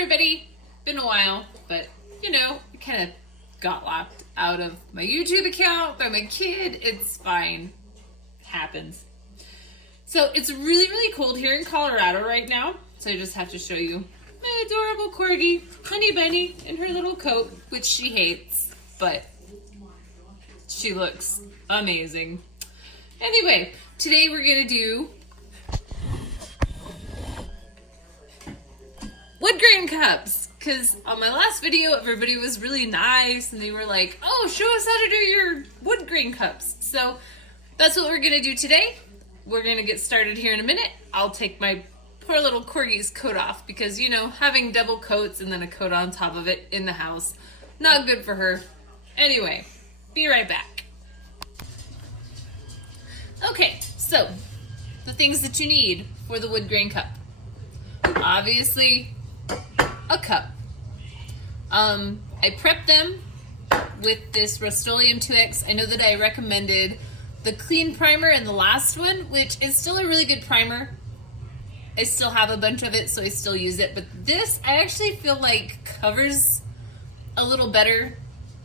everybody, been a while, but you know, I kind of got locked out of my YouTube account by my kid. It's fine. It happens. So it's really, really cold here in Colorado right now. So I just have to show you my adorable corgi, Honey Bunny, in her little coat, which she hates, but she looks amazing. Anyway, today we're gonna do wood grain cups, because on my last video everybody was really nice and they were like, oh, show us how to do your wood grain cups. So that's what we're gonna do today. We're gonna get started here in a minute. I'll take my poor little corgi's coat off because, you know, having double coats and then a coat on top of it in the house, not good for her. Anyway, be right back. Okay, so the things that you need for the wood grain cup. Obviously, a cup. I prepped them with this Rust-Oleum 2X. I know that I recommended the clean primer in the last one, which is still a really good primer. I still have a bunch of it, so I still use it. But this, I actually feel like covers a little better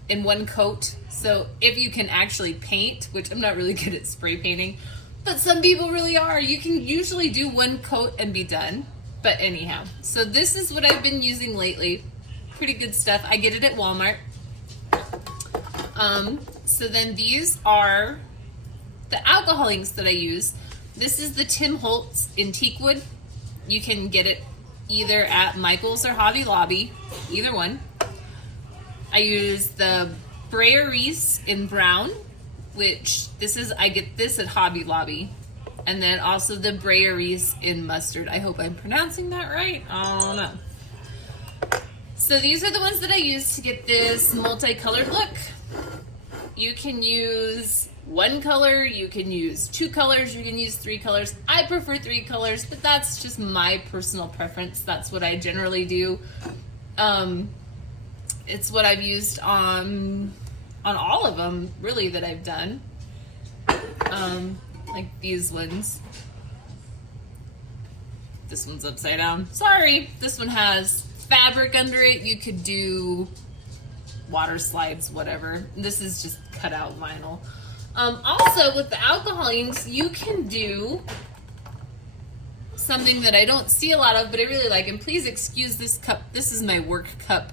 in one coat. So if you can actually paint, which I'm not really good at spray painting, but some people really are, you can usually do one coat and be done. But anyhow, so this is what I've been using lately. Pretty good stuff. I get it at Walmart. So then these are the alcohol inks that I use. This is the Tim Holtz in teakwood. You can get it either at Michael's or Hobby Lobby, either one. I use the Brayer Reese in brown, which I get this at Hobby Lobby. And then also the Brayer Reese in mustard. I hope I'm pronouncing that right. I don't know. So these are the ones that I use to get this multicolored look. You can use one color, you can use two colors, you can use three colors. I prefer three colors, but that's just my personal preference. That's what I generally do. It's what I've used on all of them, really, that I've done. Like these ones. This one's upside down. Sorry. This one has fabric under it. You could do water slides, whatever. This is just cut out vinyl. Also, with the alcohol inks, you can do something that I don't see a lot of, but I really like. And please excuse this cup. This is my work cup.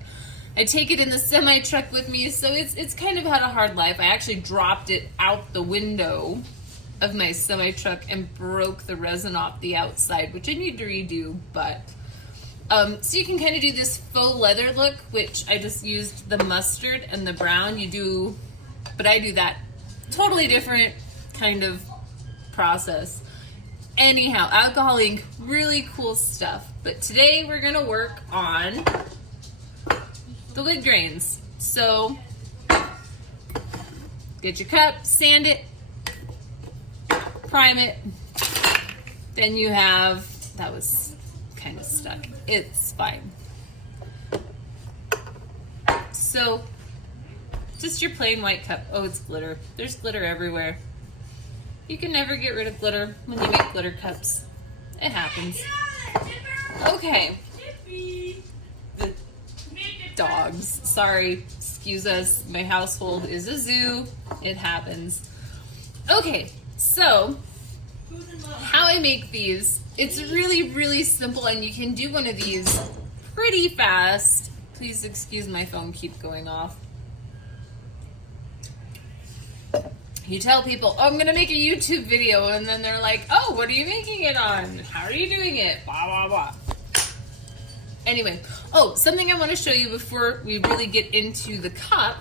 I take it in the semi-truck with me, so it's kind of had a hard life. I actually dropped it out the window of my semi-truck and broke the resin off the outside, which I need to redo, but so you can kind of do this faux leather look, which I just used the mustard and the brown. But I do that totally different kind of process. Anyhow, alcohol ink, really cool stuff. But today we're gonna work on the wood grains. So get your cup, sand it, prime it. Then you have, that was kind of stuck. It's fine. So just your plain white cup. Oh, it's glitter. There's glitter everywhere. You can never get rid of glitter when you make glitter cups. It happens. Okay. The dogs. Sorry. Excuse us. My household is a zoo. It happens. Okay. So, how I make these, it's really, really simple, and you can do one of these pretty fast. Please excuse my phone keep going off. You tell people, oh, I'm going to make a YouTube video, and then they're like, oh, what are you making it on? How are you doing it? Blah, blah, blah. Anyway, something I want to show you before we really get into the cup.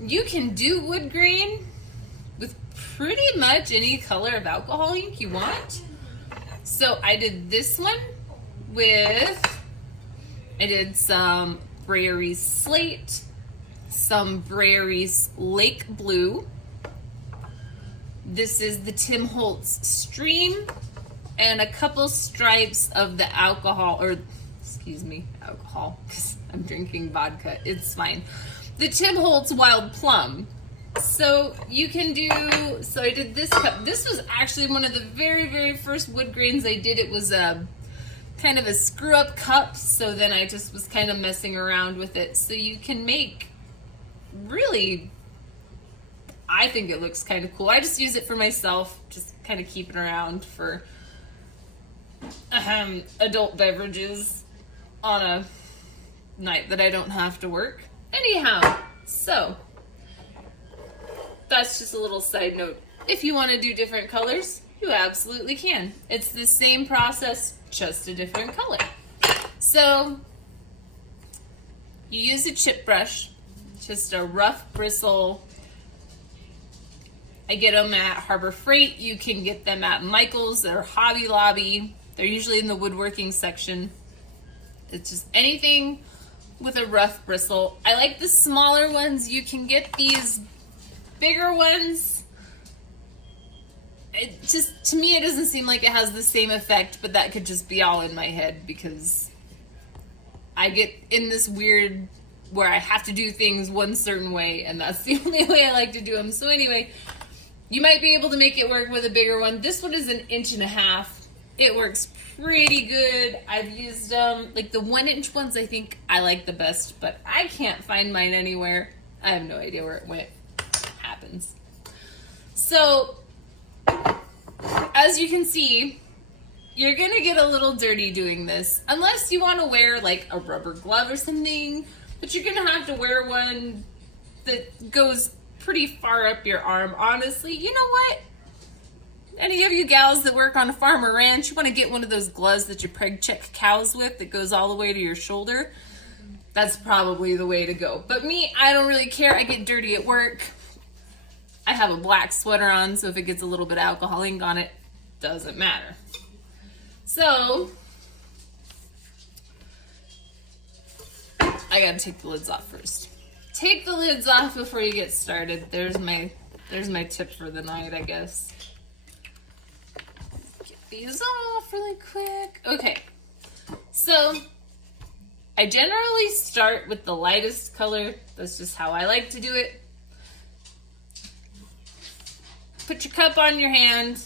You can do wood grain with pretty much any color of alcohol ink you want. So I did this one I did some Brayer Reese Slate, some Brayer Reese Lake Blue. This is the Tim Holtz Stream, and a couple stripes of the alcohol, because I'm drinking vodka. It's fine. The Tim Holtz Wild Plum. So you can do, so I did this cup. This was actually one of the very, very first wood grains I did. It was a kind of a screw up cup, so then I just was kind of messing around with it. So you can make really, I think it looks kind of cool. I just use it for myself, just kind of keep it around for adult beverages on a night that I don't have to work. Anyhow, so that's just a little side note. If you want to do different colors, you absolutely can. It's the same process, just a different color. So you use a chip brush, just a rough bristle. I get them at Harbor Freight. You can get them at Michael's or Hobby Lobby. They're usually in the woodworking section. It's just anything with a rough bristle. I like the smaller ones. You can get these bigger ones. It just, to me, it doesn't seem like it has the same effect, but that could just be all in my head because I get in this weird where I have to do things one certain way, and that's the only way I like to do them. So anyway, you might be able to make it work with a bigger one. This one is 1.5 inches. It works pretty good. I've used like the 1-inch ones I think I like the best, but I can't find mine anywhere. I have no idea where it went. Happens. So as you can see, you're gonna get a little dirty doing this, unless you want to wear like a rubber glove or something, but you're gonna have to wear one that goes pretty far up your arm. Honestly, you know what? Any of you gals that work on a farm or ranch, you want to get one of those gloves that you preg check cows with that goes all the way to your shoulder. That's probably the way to go. But me, I don't really care. I get dirty at work. I have a black sweater on, so if it gets a little bit of alcohol ink on it, doesn't matter. So I gotta take the lids off first. Take the lids off before you get started. There's my tip for the night, I guess. Get these off really quick. Okay, so I generally start with the lightest color. That's just how I like to do it. Put your cup on your hand,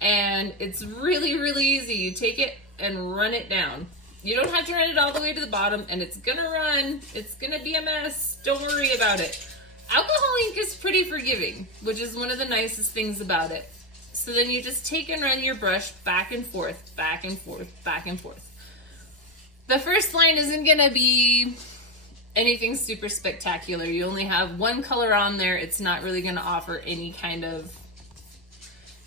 and it's really, really easy. You take it and run it down. You don't have to run it all the way to the bottom, and it's gonna run. It's gonna be a mess. Don't worry about it. Alcohol ink is pretty forgiving, which is one of the nicest things about it. So then you just take and run your brush back and forth, back and forth, back and forth. The first line isn't gonna be anything super spectacular. You only have one color on there. It's not really gonna offer any kind of,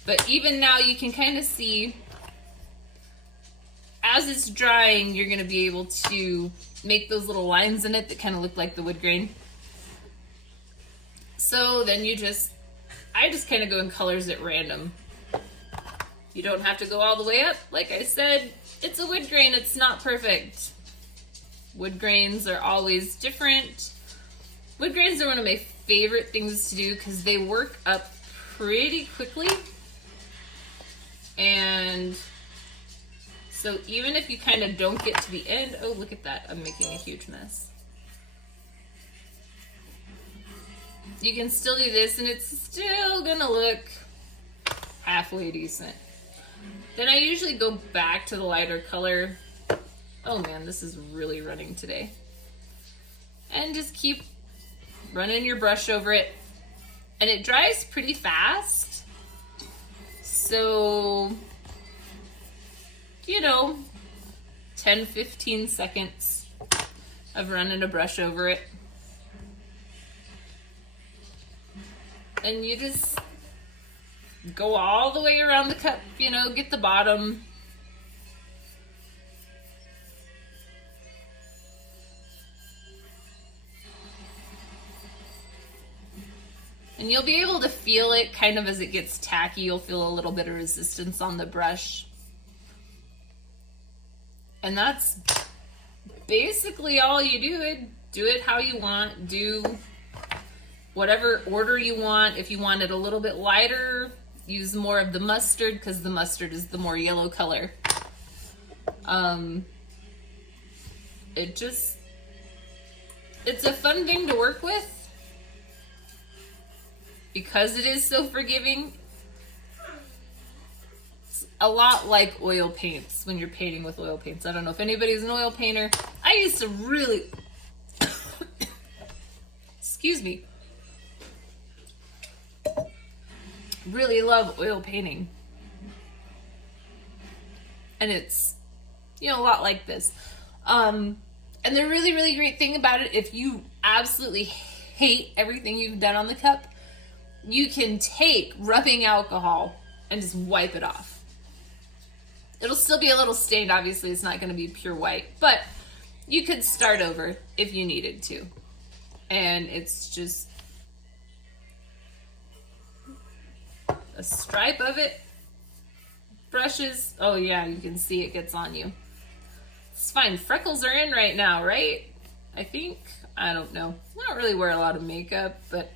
but even now you can kind of see as it's drying, you're gonna be able to make those little lines in it that kind of look like the wood grain. So then I just kind of go in colors at random. You don't have to go all the way up. Like I said, it's a wood grain, it's not perfect. Wood grains are always different. Wood grains are one of my favorite things to do because they work up pretty quickly. And so even if you kind of don't get to the end, oh, look at that, I'm making a huge mess. You can still do this and it's still gonna look halfway decent. Then I usually go back to the lighter color. Oh man, this is really running today. And just keep running your brush over it. And it dries pretty fast. So, you know, 10-15 seconds of running a brush over it. And you just go all the way around the cup, you know, get the bottom. And you'll be able to feel it kind of as it gets tacky. You'll feel a little bit of resistance on the brush. And that's basically all you do. Do it how you want. Do whatever order you want. If you want it a little bit lighter, use more of the mustard because the mustard is the more yellow color. It's a fun thing to work with because it is so forgiving. a lot like oil paints when you're painting with oil paints. I don't know if anybody's an oil painter. I used to really, excuse me, really love oil painting. And it's, you know, a lot like this. And the really, really great thing about it, if you absolutely hate everything you've done on the cup, you can take rubbing alcohol and just wipe it off. It'll still be a little stained, obviously. It's not going to be pure white, but you could start over if you needed to. And it's just a stripe of it. Brushes. Oh yeah, you can see it gets on you. It's fine. Freckles are in right now, right? I think. I don't know. I don't really wear a lot of makeup, but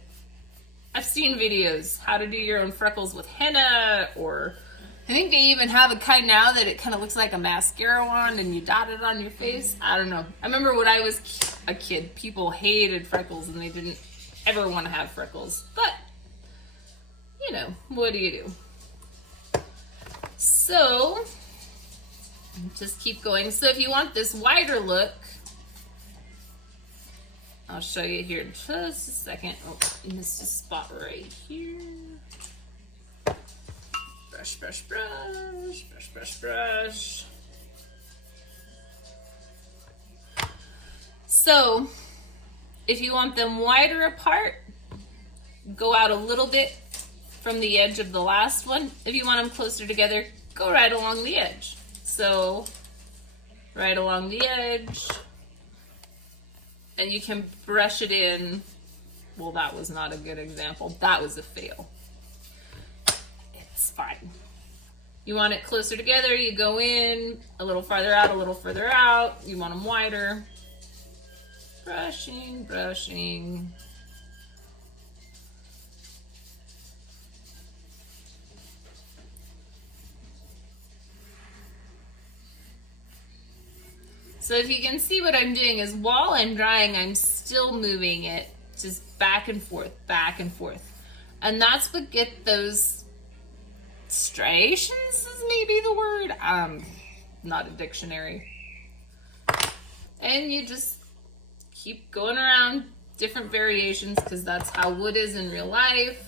I've seen videos how to do your own freckles with henna, or I think they even have a kind now that it kind of looks like a mascara wand and you dot it on your face. I don't know. I remember when I was a kid, people hated freckles and they didn't ever want to have freckles. But, you know, what do you do? So, just keep going. So if you want this wider look, I'll show you here in just a second. Oh, I missed a spot right here. Brush, brush, brush, brush, brush, brush. So, if you want them wider apart, go out a little bit from the edge of the last one. If you want them closer together, go right along the edge. So, right along the edge. And you can brush it in. Well, that was not a good example. That was a fail. It's fine. You want it closer together, you go in, a little farther out, a little further out. You want them wider. Brushing, brushing. So if you can see, what I'm doing is while I'm drying, I'm still moving it just back and forth, back and forth. And that's what get those striations is maybe the word. Not a dictionary. And you just keep going around different variations because that's how wood is in real life.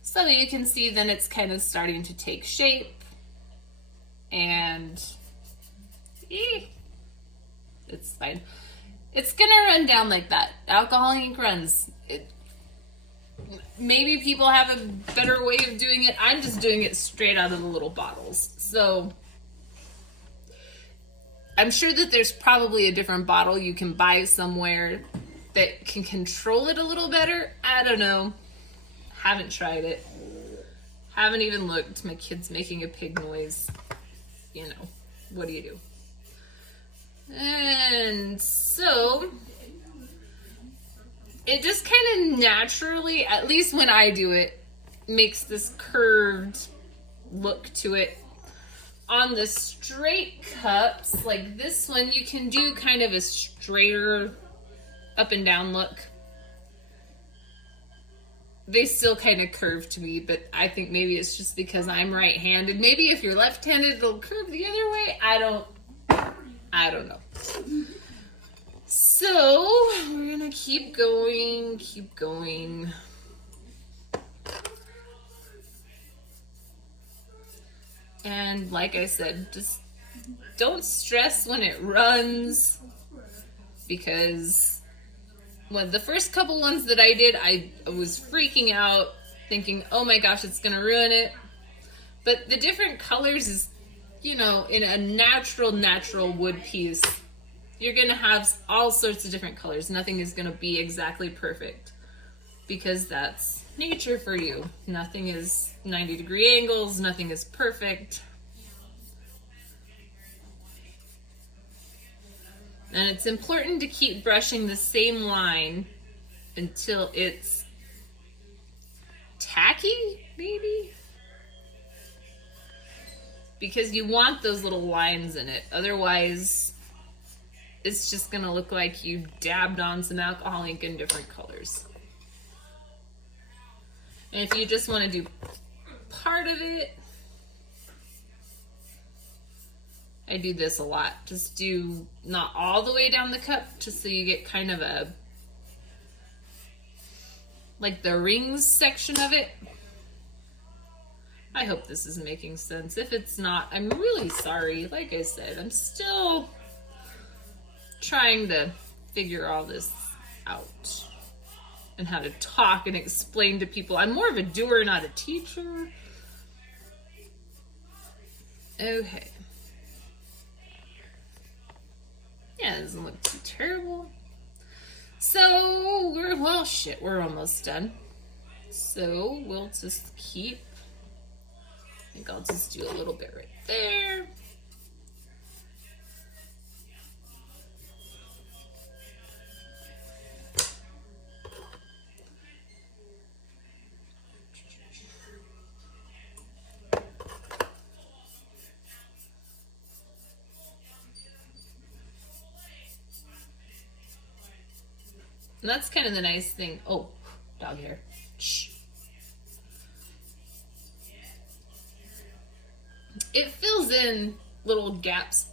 So you can see then it's kind of starting to take shape, and it's fine. It's gonna run down like that. Alcohol ink runs. Maybe people have a better way of doing it. I'm just doing it straight out of the little bottles. So I'm sure that there's probably a different bottle you can buy somewhere that can control it a little better. I don't know. Haven't tried it. Haven't even looked. My kid's making a pig noise. You know, what do you do? And so it just kind of naturally, at least when I do it, makes this curved look to it. On the straight cups, like this one, you can do kind of a straighter up and down look. They still kind of curve to me, but I think maybe it's just because I'm right-handed. Maybe if you're left-handed, it'll curve the other way. I don't know. So, we're gonna keep going, keep going. And like I said, just don't stress when it runs, because when the first couple ones that I did, I was freaking out, thinking, oh my gosh, it's gonna ruin it. But the different colors is, you know, in a natural wood piece, you're gonna have all sorts of different colors. Nothing is gonna be exactly perfect, because that's nature for you. Nothing is 90-degree angles, nothing is perfect. And it's important to keep brushing the same line until it's tacky, maybe? Because you want those little lines in it. Otherwise, it's just gonna look like you dabbed on some alcohol ink in different colors. And if you just want to do part of it, I do this a lot. Just do not all the way down the cup, just so you get kind of a, like the rings section of it. I hope this is making sense. If it's not, I'm really sorry. Like I said, I'm still trying to figure all this out and how to talk and explain to people. I'm more of a doer, not a teacher. Okay. Yeah, it doesn't look too terrible. So we're almost done. So we'll just keep, I think I'll just do a little bit right there. And that's kind of the nice thing. Oh, dog hair. Shh. It fills in little gaps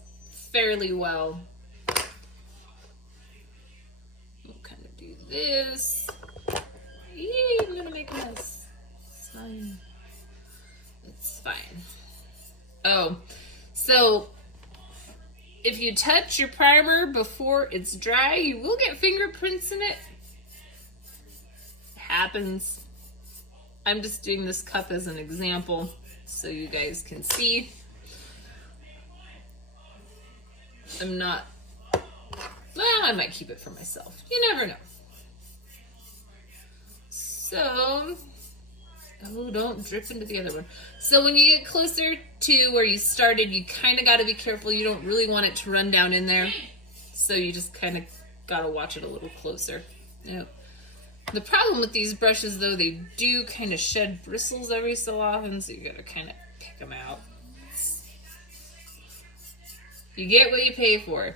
fairly well. We'll kind of do this. Eee, I'm gonna make a mess. It's fine. It's fine. Oh, so if you touch your primer before it's dry, you will get fingerprints in it. It happens. I'm just doing this cup as an example so you guys can see. I'm not, well, I might keep it for myself. You never know. So, oh, don't drip into the other one. So when you get closer to where you started, you kind of got to be careful. You don't really want it to run down in there. So you just kind of got to watch it a little closer. Yep. The problem with these brushes, though, they do kind of shed bristles every so often, so you got to kind of pick them out. You get what you pay for.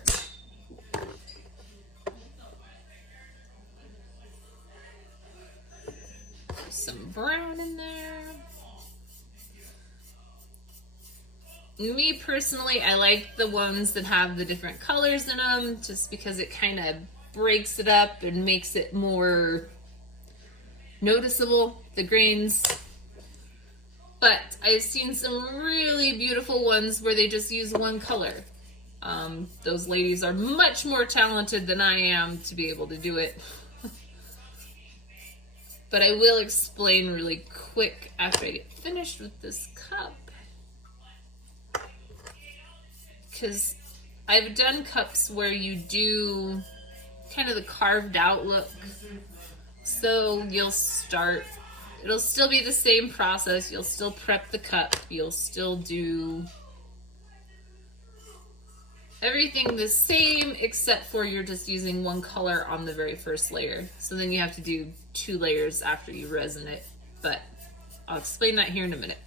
Some brown in there. Me personally, I like the ones that have the different colors in them, just because it kind of breaks it up and makes it more noticeable, the grains. But I've seen some really beautiful ones where they just use one color. Those ladies are much more talented than I am to be able to do it. But I will explain really quick after I get finished with this cup. Because I've done cups where you do kind of the carved out look. So you'll start, it'll still be the same process. You'll still prep the cup. You'll still do everything the same, except for you're just using one color on the very first layer. So then you have to do 2 layers after you resin it. But I'll explain that here in a minute.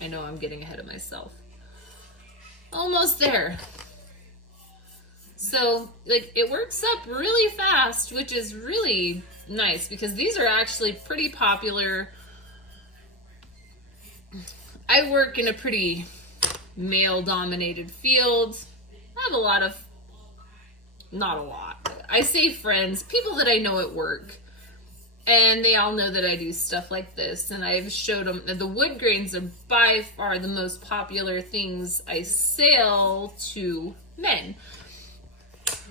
I know I'm getting ahead of myself. Almost there. So, like, it works up really fast, which is really nice because these are actually pretty popular. I work in a pretty male-dominated field. I have a lot of, not a lot, I say friends, people that I know at work. And they all know that I do stuff like this. And I've showed them that the wood grains are by far the most popular things I sell to men.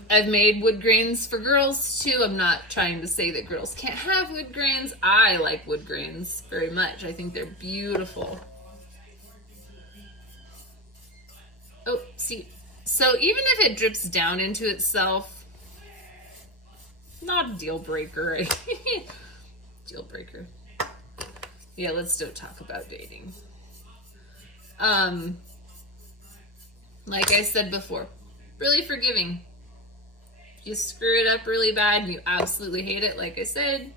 I've made wood grains for girls too. I'm not trying to say that girls can't have wood grains. I like wood grains very much. I think they're beautiful. Oh, see. So even if it drips down into itself, not a deal breaker. Deal breaker. Yeah, let's don't talk about dating. Like I said before, really forgiving. If you screw it up really bad and you absolutely hate it, like I said,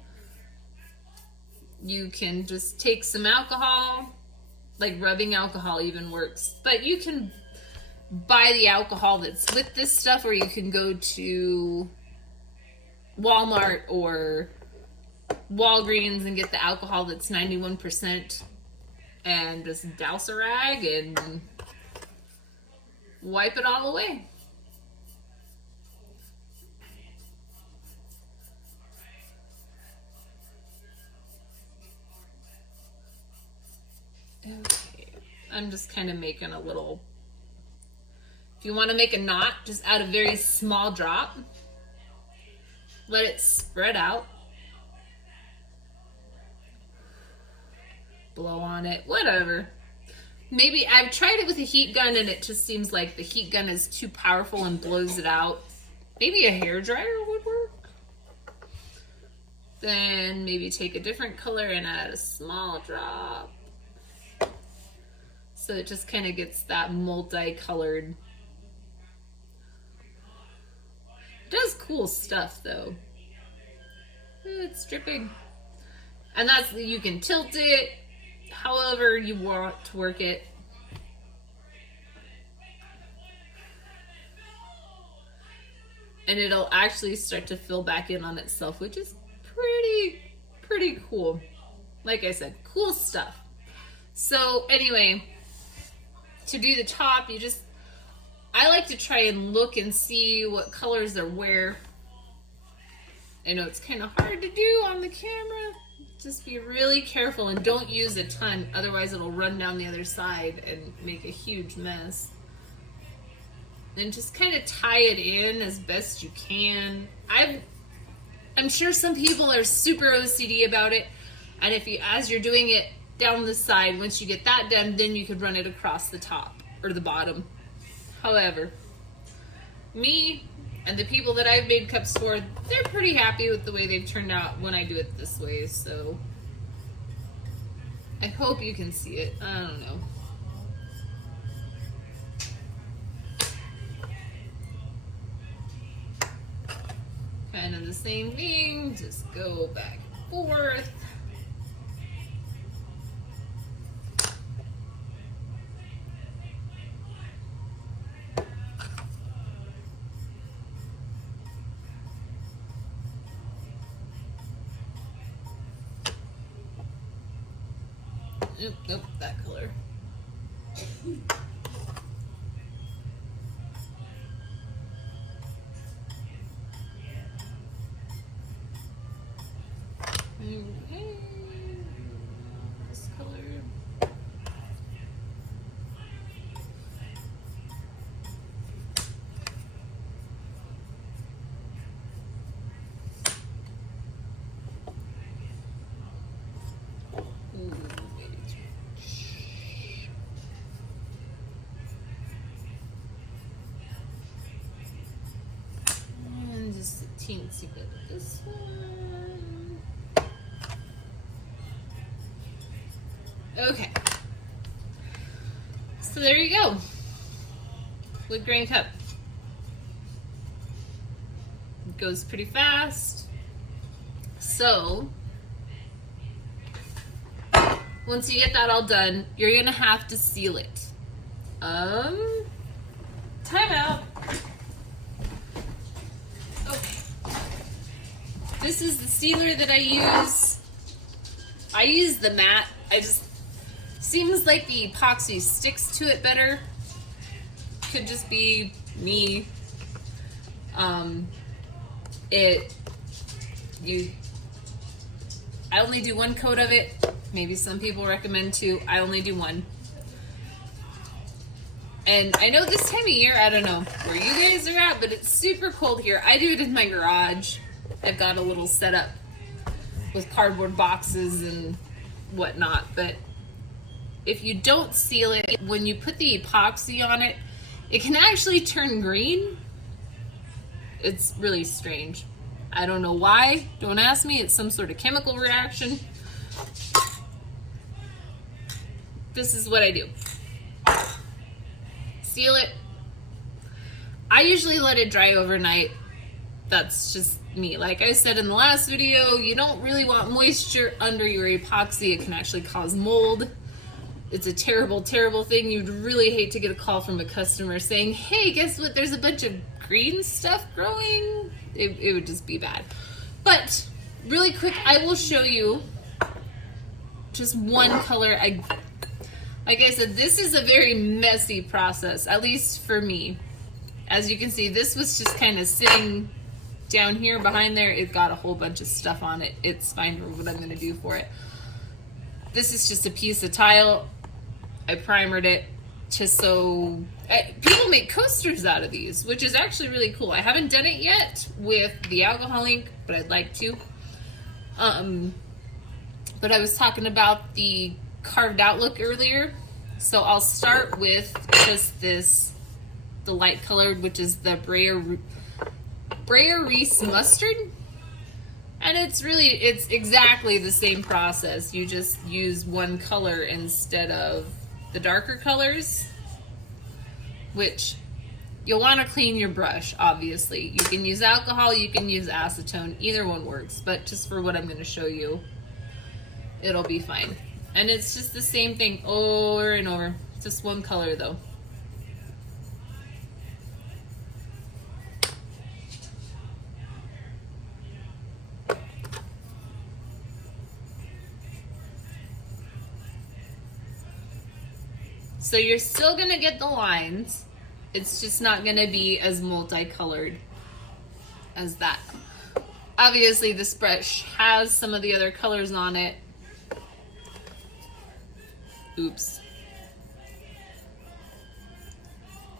you can just take some alcohol, like rubbing alcohol even works. But you can buy the alcohol that's with this stuff, or you can go to Walmart or Walgreens and get the alcohol that's 91% and just douse a rag and wipe it all away. Okay, I'm just kind of making a little, if you want to make a knot, just add a very small drop. Let it spread out. Blow on it, whatever. Maybe I've tried it with a heat gun and it just seems like the heat gun is too powerful and blows it out. Maybe a hairdryer would work. Then maybe take a different color and add a small drop. So it just kind of gets that multicolored. It does cool stuff though. It's dripping. And that's, you can tilt it however you want to work it. And it'll actually start to fill back in on itself, which is pretty cool. Like I said, cool stuff. So anyway, to do the top, I like to try and look and see what colors are where. I know it's kind of hard to do on the camera. Just be really careful and don't use a ton, otherwise it'll run down the other side and make a huge mess. And just kind of tie it in as best you can. I'm sure some people are super OCD about it, and as you're doing it down the side, once you get that done, then you could run it across the top or the bottom. However, me and the people that I've made cups for, they're pretty happy with the way they've turned out when I do it this way, so I hope you can see it. I don't know. Kind of the same thing, just go back and forth. Nope, that color. Okay. This color. Just a teensy bit of this one. Okay. So there you go. Wood grain cup. It goes pretty fast. So once you get that all done, you're gonna have to seal it. Time out. This is the sealer that I use. I use the matte. Seems like the epoxy sticks to it better. Could just be me. I only do one coat of it. Maybe some people recommend two. I only do one. And I know this time of year, I don't know where you guys are at, but it's super cold here. I do it in my garage. I've got a little setup with cardboard boxes and whatnot, but if you don't seal it, when you put the epoxy on it, it can actually turn green. It's really strange. I don't know why. Don't ask me. It's some sort of chemical reaction. This is what I do. Seal it. I usually let it dry overnight. That's just me. Like I said in the last video, you don't really want moisture under your epoxy. It can actually cause mold. It's a terrible, terrible thing. You'd really hate to get a call from a customer saying, hey, guess what? There's a bunch of green stuff growing. It would just be bad. But really quick, I will show you just one color. Like I said, this is a very messy process, at least for me. As you can see, this was just kind of sitting down here behind there. It got a whole bunch of stuff on it. It's fine for what I'm going to do for it. This is just a piece of tile. I primered it just so... people make coasters out of these, which is actually really cool. I haven't done it yet with the alcohol ink, but I'd like to. But I was talking about the carved out look earlier. So I'll start with just this, the light colored, which is the Brea Reese Mustard. And it's exactly the same process. You just use one color instead of the darker colors, which you'll want to clean your brush, obviously. You can use alcohol, you can use acetone, either one works, but just for what I'm going to show you, it'll be fine. And it's just the same thing over and over. Just one color though. So you're still gonna get the lines. It's just not gonna be as multicolored as that. Obviously this brush has some of the other colors on it. Oops.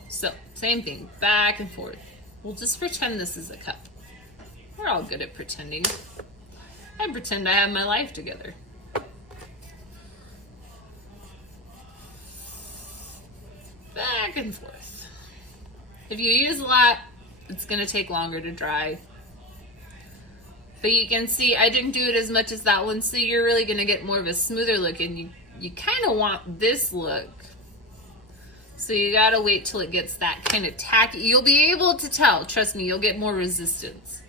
So, same thing, back and forth. We'll just pretend this is a cup. We're all good at pretending. I pretend I have my life together. Back and forth. If you use a lot, it's gonna take longer to dry. But you can see I didn't do it as much as that one, so you're really gonna get more of a smoother look, and you kind of want this look. So you gotta wait till it gets that kind of tacky. You'll be able to tell, trust me, you'll get more resistance.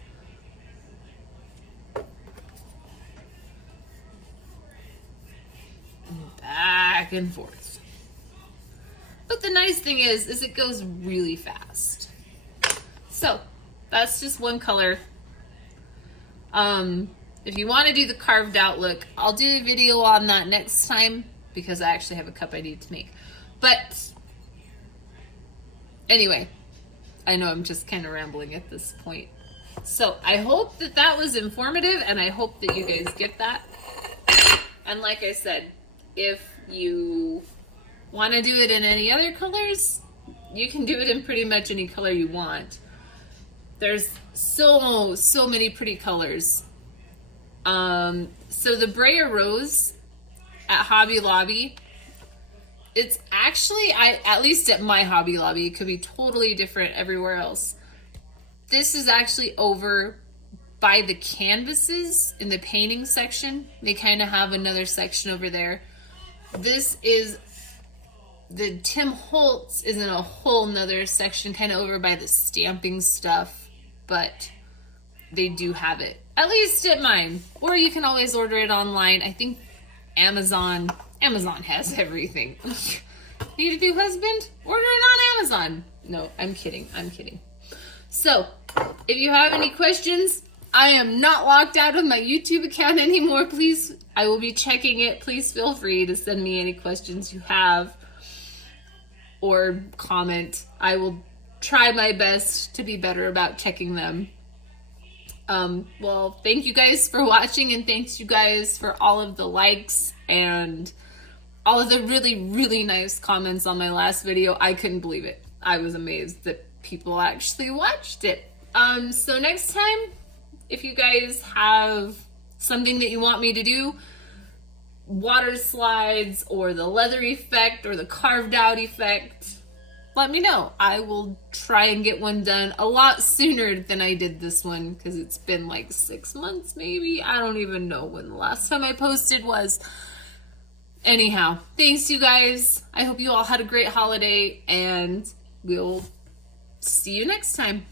Back and forth. But the nice thing is it goes really fast. So that's just one color. If you want to do the carved out look, I'll do a video on that next time because I actually have a cup I need to make. But anyway, I know I'm just kind of rambling at this point. So I hope that that was informative, and I hope that you guys get that. And like I said, if you want to do it in any other colors, you can do it in pretty much any color you want. There's so many pretty colors. So the Brea Rose at Hobby Lobby, it's actually, at least at my Hobby Lobby, it could be totally different everywhere else. This is actually over by the canvases in the painting section. They kind of have another section over there. This is, the Tim Holtz is in a whole nother section, kind of over by the stamping stuff, but they do have it, at least at mine. Or you can always order it online. I think Amazon has everything. Need a new husband? Order it on Amazon. No, I'm kidding. So, if you have any questions, I am not locked out of my YouTube account anymore. Please, I will be checking it. Please feel free to send me any questions you have or comment. I will try my best to be better about checking them. Well, thank you guys for watching, and thanks you guys for all of the likes and all of the really nice comments on my last video. I couldn't believe it. I was amazed that people actually watched it. So next time, if you guys have something that you want me to do, water slides or the leather effect or the carved out effect, let me know. I will try and get one done a lot sooner than I did this one, because it's been like 6 months maybe. I don't even know when the last time I posted was. Anyhow, thanks you guys. I hope you all had a great holiday, and we'll see you next time.